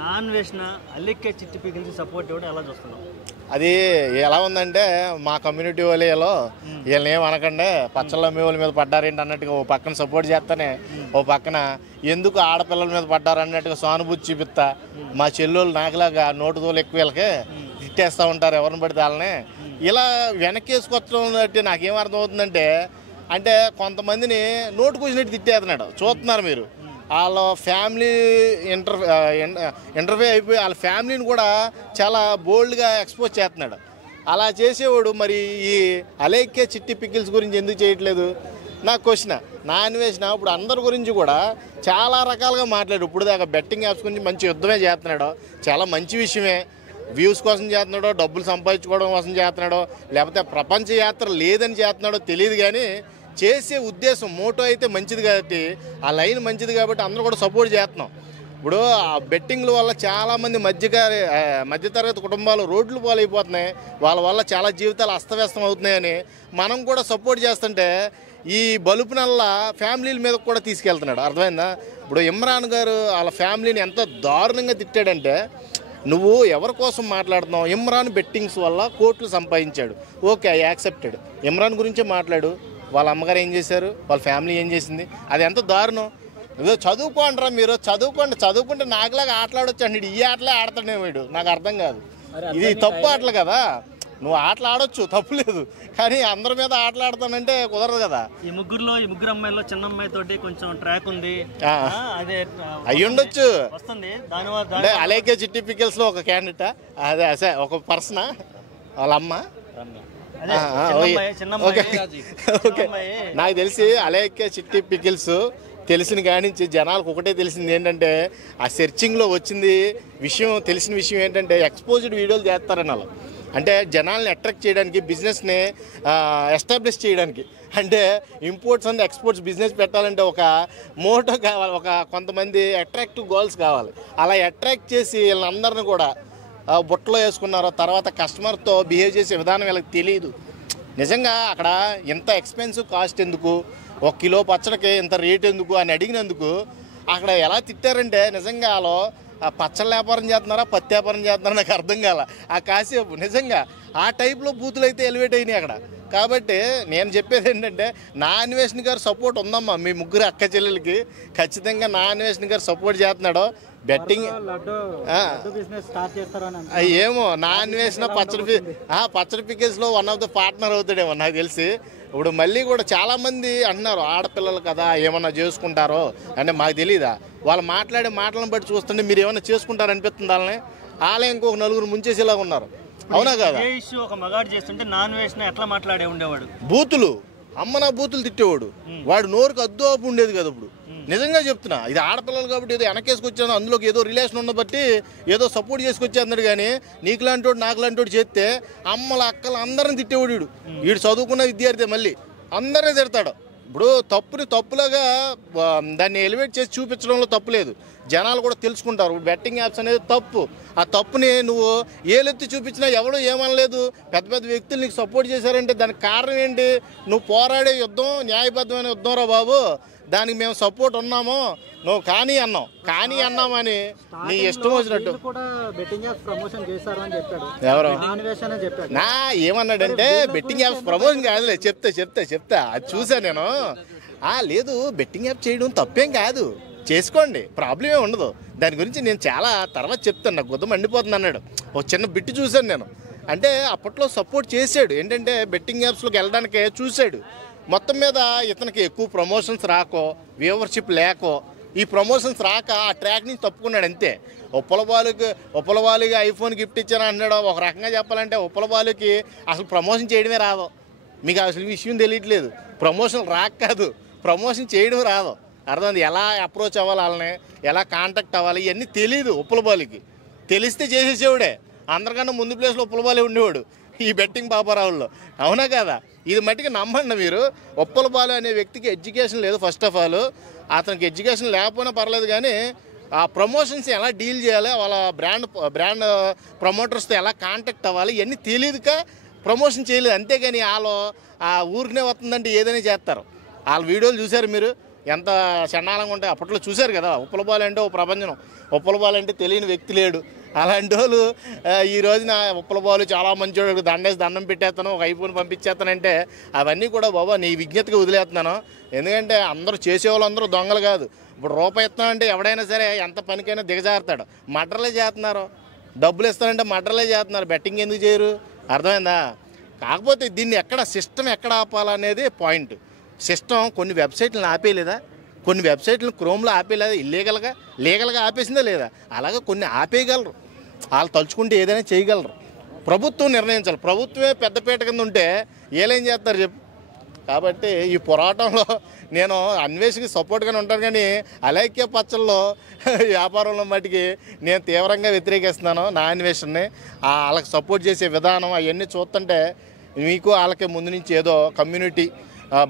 Non వేసిన అల్లికే చిట్టి పిగిల్చి support ఇవ్వడం ఎలా చూస్తున్నాం? అది ఎలా ఉందంటే మా కమ్యూనిటీ వాళ్ళలో వీళ్ళని ఏమనకండి పచ్చళ్ళ మీ వాళ్ళ మీద పడ్డారేంటి అన్నట్టుగా ఓ పక్కన సపోర్ట్ చేస్తానే, ఓ పక్కన ఎందుకు ఆడపిల్లల మీద పడ్డారు అన్నట్టుగా సానుభూతి చూపిస్తా. మా చెల్లెళ్ళు నాకులాగా నోటు తోలు ఎక్కువ వీళ్ళకి తిట్టేస్తూ ఉంటారు ఎవరిని పడితే వాళ్ళని. ఇలా వెనక్కేసుకొచ్చడం బట్టి నాకేం అర్థమవుతుందంటే, అంటే కొంతమందిని నోటు కూసినట్టు తిట్టేస్తున్నాడు. చూస్తున్నారు మీరు, వాళ్ళ ఫ్యామిలీ ఇంటర్వ్యూ అయిపోయి వాళ్ళ ఫ్యామిలీని కూడా చాలా బోల్డ్గా ఎక్స్పోజ్ చేస్తున్నాడు. అలా చేసేవాడు మరి ఈ అలేఖ్య చిట్టి పికిల్స్ గురించి ఎందుకు చేయట్లేదు నాకు క్వశ్చన్. నాన్ వేసిన ఇప్పుడు అందరి గురించి కూడా చాలా రకాలుగా మాట్లాడు. ఇప్పుడు దాకా బెట్టింగ్ యాప్స్ గురించి మంచి యుద్ధమే చేస్తున్నాడు, చాలా మంచి విషయమే. వ్యూస్ కోసం చేస్తున్నాడో, డబ్బులు సంపాదించుకోవడం కోసం చేస్తున్నాడో, లేకపోతే ప్రపంచ యాత్ర లేదని చేస్తున్నాడో తెలియదు. కానీ చేసే ఉద్దేశం మోటో అయితే మంచిది కాబట్టి, ఆ లైన్ మంచిది కాబట్టి అందరూ కూడా సపోర్ట్ చేస్తున్నాం. ఇప్పుడు ఆ బెట్టింగ్ల వల్ల చాలామంది మధ్యతరగతి కుటుంబాలు రోడ్లు పాలైపోతున్నాయి, వాళ్ళ వల్ల చాలా జీవితాలు అస్తవ్యస్తం అవుతున్నాయని మనం కూడా సపోర్ట్ చేస్తుంటే ఈ బలుపునల్ల ఫ్యామిలీల మీద కూడా తీసుకెళ్తున్నాడు. అర్థమైందా? ఇప్పుడు ఇమ్రాన్ గారు వాళ్ళ ఫ్యామిలీని ఎంత దారుణంగా తిట్టాడంటే, నువ్వు ఎవరి కోసం మాట్లాడుతున్నావు? ఇమ్రాన్ బెట్టింగ్స్ వల్ల కోట్లు సంపాదించాడు, ఓకే ఐ యాక్సెప్టెడ్. ఇమ్రాన్ గురించే మాట్లాడు. వాళ్ళ అమ్మగారు ఏం చేశారు, వాళ్ళ ఫ్యామిలీ ఏం చేసింది, అది ఎంత దారుణం. ఏదో చదువుకోండిరా మీరు, చదువుకుంటే నాకులాగా ఆటలాడొచ్చు అండి. ఈ ఆటలే ఆడతాడే వీడు, నాకు అర్థం కాదు. ఇది తప్పు ఆటలు కదా. నువ్వు ఆటలు ఆడొచ్చు, తప్పు లేదు, కానీ అందరి మీద ఆటలాడతానంటే కుదరదు కదా. ఈ ముగ్గురు అమ్మాయిలో చిన్న అమ్మాయి తోటి కొంచెం ట్రాక్ ఉంది, అదే అయ్యి ఉండొచ్చు వస్తుంది. అంటే అలేఖ్య చిట్టి పికిల్స్ లో ఒక క్యాండిడేటా, అదే ఒక పర్సనా వాళ్ళ అమ్మ? ఓకే, నాకు తెలిసి అలేఖ్య చిట్టి పికిల్స్ తెలిసిన కానించి జనాలకు ఒకటే తెలిసింది ఏంటంటే, ఆ సెర్చింగ్లో వచ్చింది విషయం, తెలిసిన విషయం ఏంటంటే ఎక్స్పోజ్డ్ వీడియోలు చేస్తారని వాళ్ళు. అంటే జనాల్ని అట్రాక్ట్ చేయడానికి, బిజినెస్ని ఎస్టాబ్లిష్ చేయడానికి. అంటే ఇంపోర్ట్స్ అండ్ ఎక్స్పోర్ట్స్ బిజినెస్ పెట్టాలంటే ఒక మోటో కావాలి, ఒక కొంతమంది అట్రాక్టివ్ గోల్స్ కావాలి. అలా అట్రాక్ట్ చేసి వీళ్ళందరినీ కూడా బుట్టలో వేసుకున్నారు. తర్వాత కస్టమర్తో బిహేవ్ చేసే విధానం వీళ్ళకి తెలియదు. నిజంగా అక్కడ ఇంత ఎక్స్పెన్సివ్ కాస్ట్ ఎందుకు, 1 కిలో పచ్చడికి ఇంత రేట్ ఎందుకు అని అడిగినందుకు అక్కడ ఎలా తిట్టారంటే, నిజంగా వాళ్ళు పచ్చళ్ళ వ్యాపారం చేస్తున్నారా, పత్తి వ్యాపారం చేస్తున్నారా నాకు అర్థం కాల. ఆ కాసేపు నిజంగా ఆ టైప్లో బూతులు అయితే ఎలివేట్ అయినాయి అక్కడ. కాబట్టి నేను చెప్పేది ఏంటంటే, నా అన్వేషణ గారు సపోర్ట్ ఉందమ్మా మీ ముగ్గురు అక్క చెల్లెలకి. ఖచ్చితంగా నా అన్వేషణ గారు సపోర్ట్ చేస్తున్నాడు. బెట్టింగ్ ఏమో నా అన్వేషణ పచ్చడి పికిల్స్లో వన్ ఆఫ్ ద పార్ట్నర్ అవుతాడేమో నాకు తెలిసి. ఇప్పుడు మళ్ళీ కూడా చాలామంది అంటున్నారు ఆడపిల్లలు కదా ఏమన్నా చేసుకుంటారో అంటే, మాకు తెలీదా? వాళ్ళు మాట్లాడే మాటలను బట్టి చూస్తుంటే మీరు ఏమన్నా చేసుకుంటారనిపిస్తుంది వాళ్ళని. వాళ్ళే ఇంకొక నలుగురు ముంచేసేలాగా ఉన్నారు, అవునా కదా? ఒక మగాడు చేస్తుంటే నాన్ వేసిన ఎట్లా మాట్లాడే ఉండేవాడు, బూతులు అమ్మనా బూతులు తిట్టేవాడు. వాడు నోరుకు అద్దు ఆపు ఉండేది కదా. ఇప్పుడు నిజంగా చెప్తున్నా, ఇది ఆడపిల్లలు కాబట్టి ఏదో వెనకేసుకొచ్చాను, అందులోకి ఏదో రిలేషన్ ఉన్న బట్టి ఏదో సపోర్ట్ చేసుకొచ్చేస్తున్నాడు. కానీ నీకులాంటోడు నాకులాంటోడు చేస్తే అమ్మల అక్కలు అందరిని తిట్టేవాడు. వీడు చదువుకున్న విద్యార్థి మళ్ళీ అందరినీ తిడతాడు. ఇప్పుడు తప్పుని తప్పులాగా దాన్ని ఎలివేట్ చేసి చూపించడంలో తప్పు లేదు, జనాలు కూడా తెలుసుకుంటారు. బెట్టింగ్ యాప్స్ అనేది తప్పు. ఆ తప్పుని నువ్వు ఏలెత్తి చూపించినా ఎవడో ఏమనలేదు. పెద్ద పెద్ద వ్యక్తులు నీకు సపోర్ట్ చేశారంటే దానికి కారణం ఏంటి? నువ్వు పోరాడే యుద్ధం న్యాయబద్ధమైన యుద్ధం రా బాబు, దానికి మేము సపోర్ట్ ఉన్నాము, నువ్వు కానీ అన్నామని నీ ఇష్టం వచ్చినట్టు. ఎవరు నా ఏమన్నాడంటే, బెట్టింగ్ యాప్స్ ప్రమోషన్ కాదులే, చెప్తా అది చూసా నేను. లేదు, బెట్టింగ్ యాప్ చేయడం తప్పేం కాదు, చేసుకోండి, ప్రాబ్లమే ఉండదు. దాని గురించి నేను చాలా తర్వాత చెప్తాను, నాకు గుద్దం మండిపోతుంది అన్నాడు. ఒక చిన్న బిట్టు చూశాను నేను. అంటే అప్పట్లో సపోర్ట్ చేశాడు, ఏంటంటే బెట్టింగ్ యాప్స్లోకి వెళ్ళడానికే చూశాడు. మొత్తం మీద ఇతనికి ఎక్కువ ప్రమోషన్స్ రాకో, వ్యూవర్షిప్ లేకో, ఈ ప్రమోషన్స్ రాక ఆ ట్రాక్ నుంచి తప్పుకున్నాడు అంతే. ఉప్పలబాలుకి ఐఫోన్ గిఫ్ట్ ఇచ్చాను అన్నాడు. ఒక రకంగా చెప్పాలంటే ఉప్పలబాలుకి అసలు ప్రమోషన్ చేయడమే రాదు. మీకు అసలు విషయం తెలియట్లేదు. ప్రమోషన్ రాక కాదు, ప్రమోషన్ చేయడం రాదు. అర్థం, ఎలా అప్రోచ్ అవ్వాలి, వాళ్ళని ఎలా కాంటాక్ట్ అవ్వాలి, ఇవన్నీ తెలీదు ఉప్పలబాలుకి. తెలిస్తే చేసేసేవాడే. అందరికన్నా ముందు ప్లేస్లో ఉప్పలబాలే ఉండేవాడు ఈ బెట్టింగ్ పాపారావుల్లో, అవునా కదా? ఇది మట్టికి నమ్మండి మీరు. ఉప్పలబాలు అనే వ్యక్తికి ఎడ్యుకేషన్ లేదు. ఫస్ట్ ఆఫ్ ఆల్ అతనికి ఎడ్యుకేషన్ లేకపోయినా పర్లేదు, కానీ ఆ ప్రమోషన్స్ ఎలా డీల్ చేయాలి, వాళ్ళ బ్రాండ్ ప్రమోటర్స్తో ఎలా కాంటాక్ట్ అవ్వాలి, ఇవన్నీ తెలియదుక ప్రమోషన్ చేయలేదు. అంతేగాని వాళ్ళు ఆ ఊరికనే వస్తుందంటే ఏదైనా చేస్తారు. వాళ్ళ వీడియోలు చూశారు మీరు, ఎంత చండాలంగా ఉంటాయి. అప్పట్లో చూశారు కదా, ఉప్పలబాలు అంటే ఓ ప్రపంచం, ఉప్పలబాలు అంటే తెలియని వ్యక్తి లేడు. అలాంటి వాళ్ళు ఈ రోజున ఉప్పలబాలు చాలా మంచివాడు, దండేసి దండం పెట్టేస్తాను, ఒక ఐఫోన్ పంపించేస్తానంటే అవన్నీ కూడా బాబా నీ విజ్ఞతగా వదిలేస్తున్నాను. ఎందుకంటే అందరూ చేసేవాళ్ళు అందరూ దొంగలు కాదు. ఇప్పుడు రూపాయి ఇస్తానంటే ఎవడైనా సరే ఎంత పనికైనా దిగజారుతాడు. మర్డర్లే చేస్తున్నారు, డబ్బులు ఇస్తానంటే మర్డర్లే చేస్తున్నారు, బెట్టింగ్ ఎందుకు చేయరు? అర్థమైందా? కాకపోతే దీన్ని ఎక్కడ సిస్టమ్ ఎక్కడ ఆపాలనేది పాయింట్. సిస్టమ్ కొన్ని వెబ్సైట్లను ఆపేయలేదా? కొన్ని వెబ్సైట్లను క్రోమ్లో ఆపేయలేదా? లీగల్గా ఆపేసిందా లేదా? అలాగే కొన్ని ఆపేయగలరు, వాళ్ళు తలుచుకుంటే ఏదైనా చేయగలరు. ప్రభుత్వం నిర్ణయించాలి. ప్రభుత్వమే పెద్దపీట కింద ఉంటే వీళ్ళేం చేస్తారు చెప్పు? కాబట్టి ఈ పోరాటంలో నేను అన్వేషణకి సపోర్ట్గానే ఉంటాను, కానీ అలైక్య పచ్చల్లో వ్యాపారంలో మటుకి నేను తీవ్రంగా వ్యతిరేకిస్తున్నాను నా అన్వేషణని. వాళ్ళకి సపోర్ట్ చేసే విధానం అవన్నీ చూస్తుంటే మీకు వాళ్ళకి ముందు నుంచి ఏదో కమ్యూనిటీ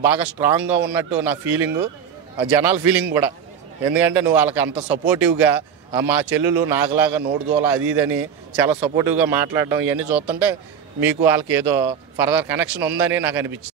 బాగా స్ట్రాంగ్గా ఉన్నట్టు నా ఫీలింగు, జనాల ఫీలింగ్ కూడా. ఎందుకంటే నువ్వు వాళ్ళకి అంత సపోర్టివ్గా మా చెల్లెలు నాకులాగా నోడుదోల అది ఇదని చాలా సపోర్టివ్గా మాట్లాడడం ఇవన్నీ చూస్తుంటే మీకు వాళ్ళకి ఏదో ఫర్దర్ కనెక్షన్ ఉందని నాకు అనిపించింది.